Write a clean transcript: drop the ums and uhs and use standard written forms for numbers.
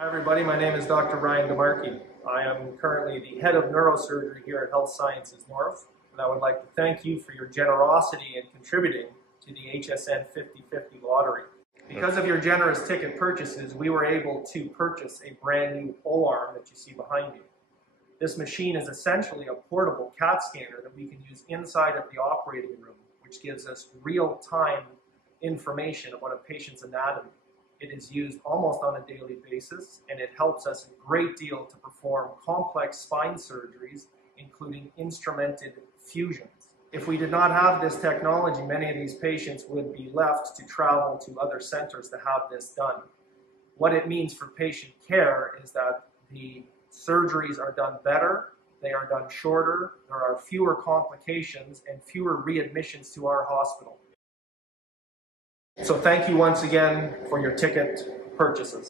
Hi everybody, my name is Dr. Ryan DeMarchi. I am currently the head of neurosurgery here at Health Sciences North, and I would like to thank you for your generosity in contributing to the HSN 50/50 lottery. Because of your generous ticket purchases, we were able to purchase a brand new pole-arm that you see behind you. This machine is essentially a portable CAT scanner that we can use inside of the operating room, which gives us real-time information about a patient's anatomy. It is used almost on a daily basis, and it helps us a great deal to perform complex spine surgeries, including instrumented fusions. If we did not have this technology, many of these patients would be left to travel to other centers to have this done. What it means for patient care is that the surgeries are done better, they are done shorter, there are fewer complications, and fewer readmissions to our hospital. So thank you once again for your ticket purchases.